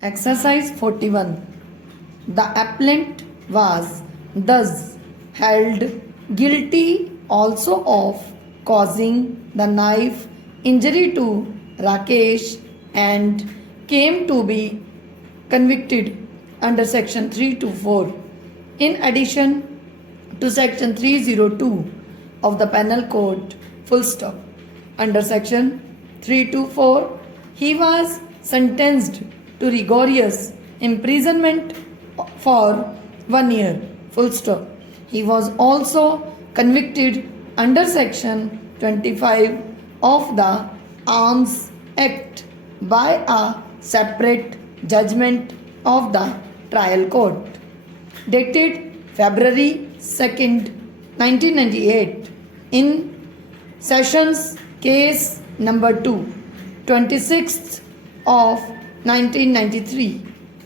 Exercise 41. The appellant was thus held guilty also of causing the knife injury to Rakesh and came to be convicted under section 324. In addition to section 302 of the penal code, full stop. Under section 324, he was sentenced to rigorous imprisonment for 1 year, full stop. He was also convicted under section 25 of the Arms Act by a separate judgment of the trial court dated February 2nd, 1998 in Sessions Case number 2, 26th of 1993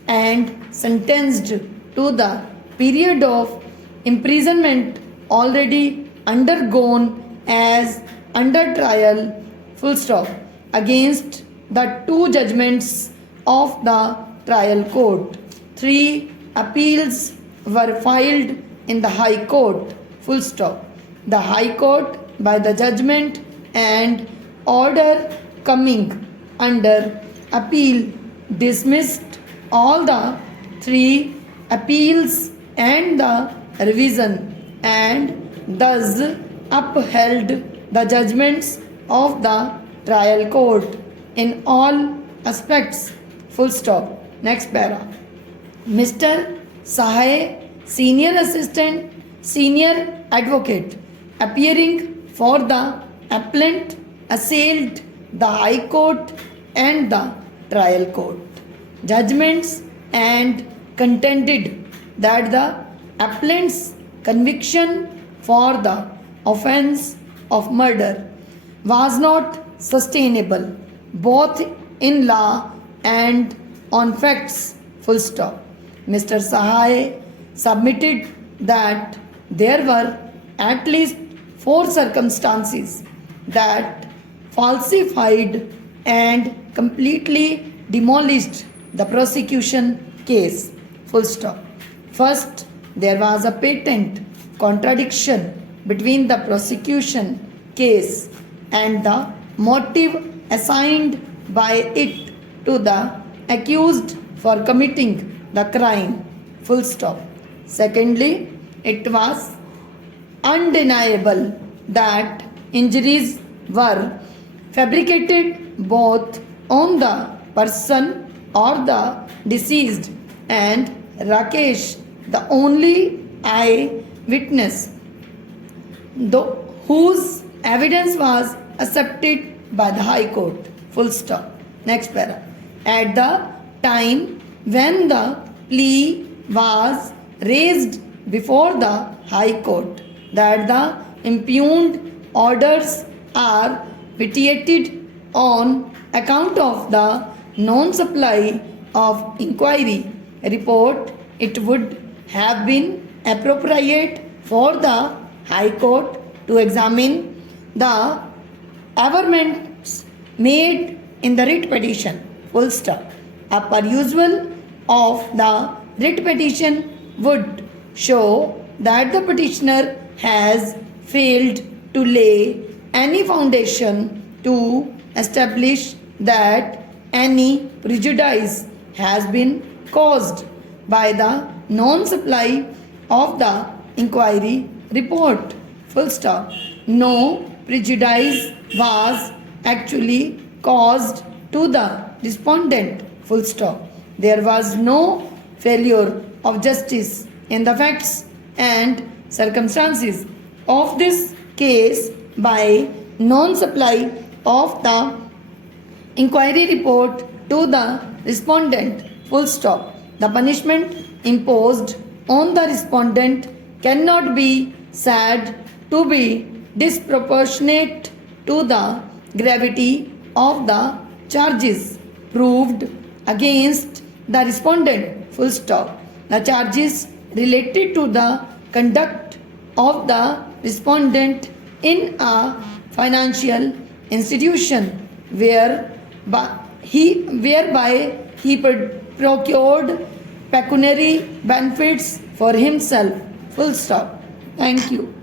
and sentenced to the period of imprisonment already undergone as under trial, full stop, against the two judgments of the trial court. 3 appeals were filed in the High Court, full stop. The High Court, by the judgment and order coming under appeal, dismissed all the 3 appeals and the revision and thus upheld the judgments of the trial court in all aspects, full stop. Next para. Mr. Sahai, Senior Assistant, Senior Advocate, appearing for the appellant, assailed the High Court and the trial court judgments and contended that the appellant's conviction for the offence of murder was not sustainable both in law and on facts, full stop. Mr. Sahai submitted that there were at least 4 circumstances that falsified and completely demolished the prosecution case, full stop. First, there was a patent contradiction between the prosecution case and the motive assigned by it to the accused for committing the crime, full stop. Secondly, it was undeniable that injuries were fabricated both on the person or the deceased and Rakesh, the only eyewitness, whose evidence was accepted by the High Court, full stop. Next para. At the time when the plea was raised before the High Court that the impugned orders are vitiated on account of the non-supply of inquiry report, it would have been appropriate for the High Court to examine the averments made in the writ petition, full stop. A perusal of the writ petition would show that the petitioner has failed to lay any foundation to establish that any prejudice has been caused by the non-supply of the inquiry report, full stop. No prejudice was actually caused to the respondent, full stop. There was no failure of justice in the facts and circumstances of this case by non-supply of the inquiry report to the respondent, full stop. The punishment imposed on the respondent cannot be said to be disproportionate to the gravity of the charges proved against the respondent, full stop. The charges related to the conduct of the respondent in a financial institution whereby he procured pecuniary benefits for himself. Full stop. Thank you.